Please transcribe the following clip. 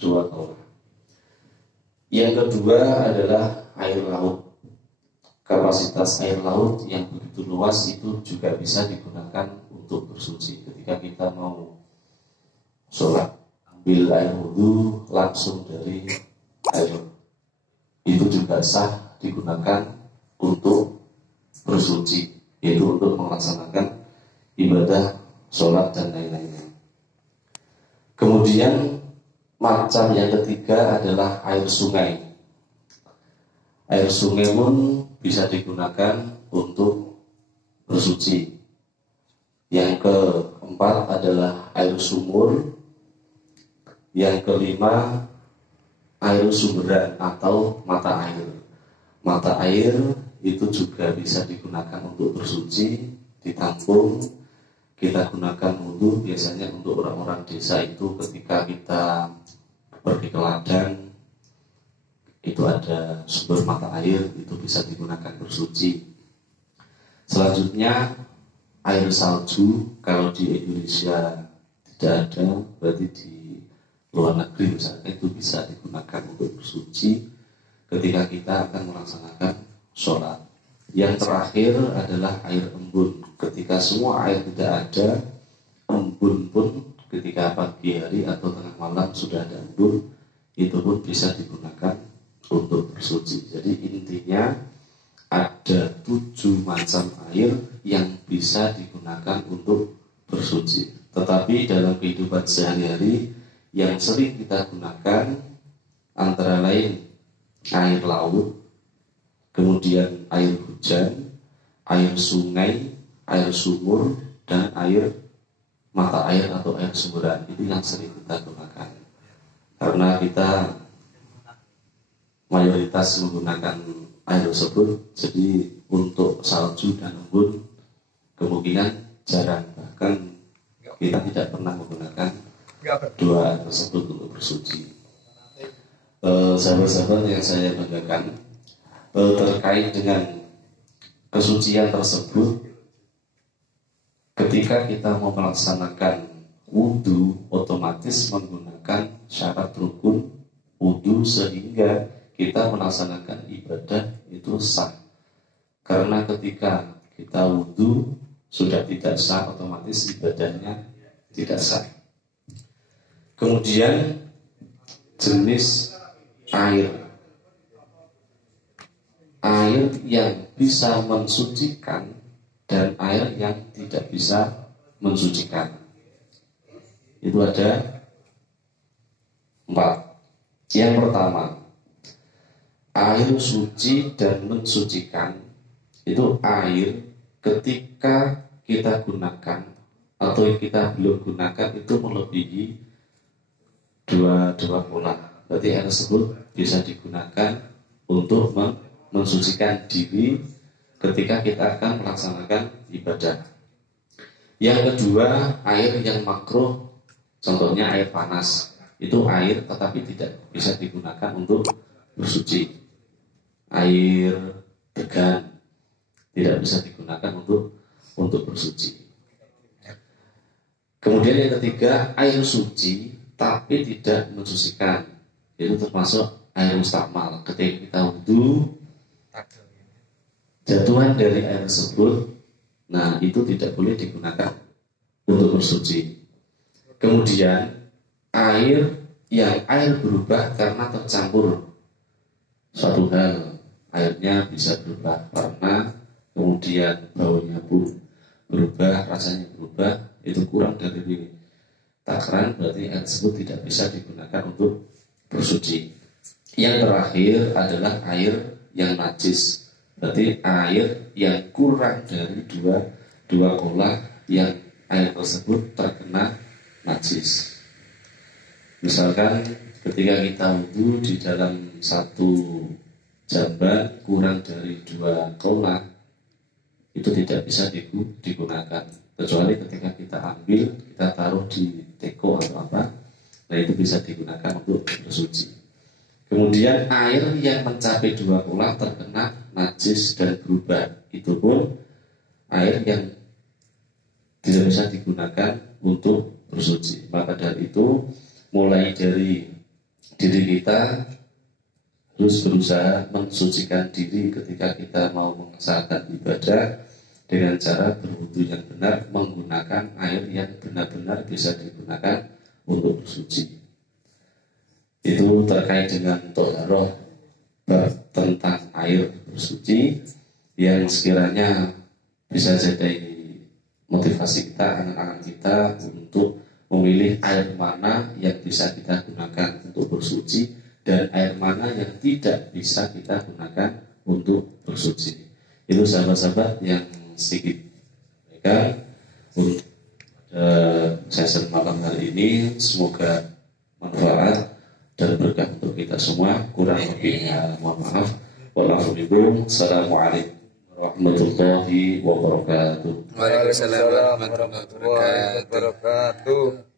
dua tolah. Yang kedua adalah air laut. Kapasitas air laut yang begitu luas itu juga bisa digunakan untuk bersuci. Ketika kita mau sholat, ambil air wudhu langsung dari air, itu juga sah digunakan untuk bersuci, yaitu untuk melaksanakan ibadah sholat dan lain-lainnya. Kemudian macam yang ketiga adalah air sungai. Air sungai pun bisa digunakan untuk bersuci. Yang keempat adalah air sumur. Yang kelima air sumberan atau mata air. Mata air itu juga bisa digunakan untuk bersuci, ditampung. Kita gunakan wudhu biasanya untuk orang-orang desa itu ketika kita pergi ke ladang, itu ada sumber mata air, itu bisa digunakan bersuci. Selanjutnya air salju. Kalau di Indonesia tidak ada, berarti di luar negeri misalnya itu bisa digunakan untuk bersuci ketika kita akan melaksanakan sholat. Yang terakhir adalah air embun. Ketika semua air tidak ada, embun pun ketika pagi hari atau tengah malam sudah ada embun, itu pun bisa digunakan untuk bersuci. Jadi intinya ada 7 macam air yang bisa digunakan untuk bersuci. Tetapi dalam kehidupan sehari-hari yang sering kita gunakan antara lain air laut, kemudian air hujan, air sungai, air sumur, dan air mata air atau air sumberan. Itu yang sering kita gunakan. Karena kita mayoritas menggunakan air tersebut, jadi untuk salju dan embun kemungkinan jarang, bahkan kita tidak pernah menggunakan dua air tersebut untuk bersuci. Sahabat-sahabat yang saya banggakan, terkait dengan kesucian tersebut, ketika kita mau melaksanakan wudhu, otomatis menggunakan syarat rukun wudhu sehingga kita melaksanakan ibadah itu sah. Karena ketika kita wudhu sudah tidak sah, otomatis ibadahnya tidak sah. Kemudian jenis air yang bisa mensucikan dan air yang tidak bisa mensucikan. Itu ada 4. Yang pertama, air suci dan mensucikan. Itu air ketika kita gunakan atau kita belum gunakan itu melebihi dua kolah. Berarti air tersebut bisa digunakan untuk mensucikan diri ketika kita akan melaksanakan ibadah. Yang kedua, air yang makruh, contohnya air panas. Itu air tetapi tidak bisa digunakan untuk bersuci. Air degan tidak bisa digunakan untuk bersuci. Kemudian yang ketiga, air suci tapi tidak mensucikan. Itu termasuk air mustakmal. Ketika kita wudhu, jatuhan dari air tersebut, nah itu tidak boleh digunakan untuk bersuci. Kemudian air berubah karena tercampur suatu hal, airnya bisa berubah warna, kemudian baunya pun berubah, rasanya berubah, itu kurang dari takaran, berarti air tersebut tidak bisa digunakan untuk bersuci. Yang terakhir adalah air yang najis, berarti air yang kurang dari dua kolah yang air tersebut terkena najis. Misalkan ketika kita wudhu di dalam satu jamban kurang dari 2 kolah, itu tidak bisa digunakan, kecuali ketika kita ambil, kita taruh di teko atau apa, nah itu bisa digunakan untuk bersuci. Kemudian air yang mencapai 2 kolah terkena najis dan berubah, itu pun air yang tidak bisa digunakan untuk bersuci. Maka dari itu mulai dari diri kita harus berusaha mensucikan diri ketika kita mau mengesahkan ibadah dengan cara berwudu yang benar, menggunakan air yang benar-benar bisa digunakan untuk bersuci. Itu terkait dengan toharoh tentang air bersuci yang sekiranya bisa jadi motivasi kita, anak-anak kita untuk memilih air mana yang bisa kita gunakan untuk bersuci dan air mana yang tidak bisa kita gunakan untuk bersuci. Itu sahabat-sahabat yang sedikit mereka untuk sesi malam hari ini. Semoga manfaat dan berkah untuk kita semua. Kurang lebihnya mohon maaf. Wassalamualaikum warahmatullahi wabarakatuh. Waalaikumsalam warahmatullahi wabarakatuh.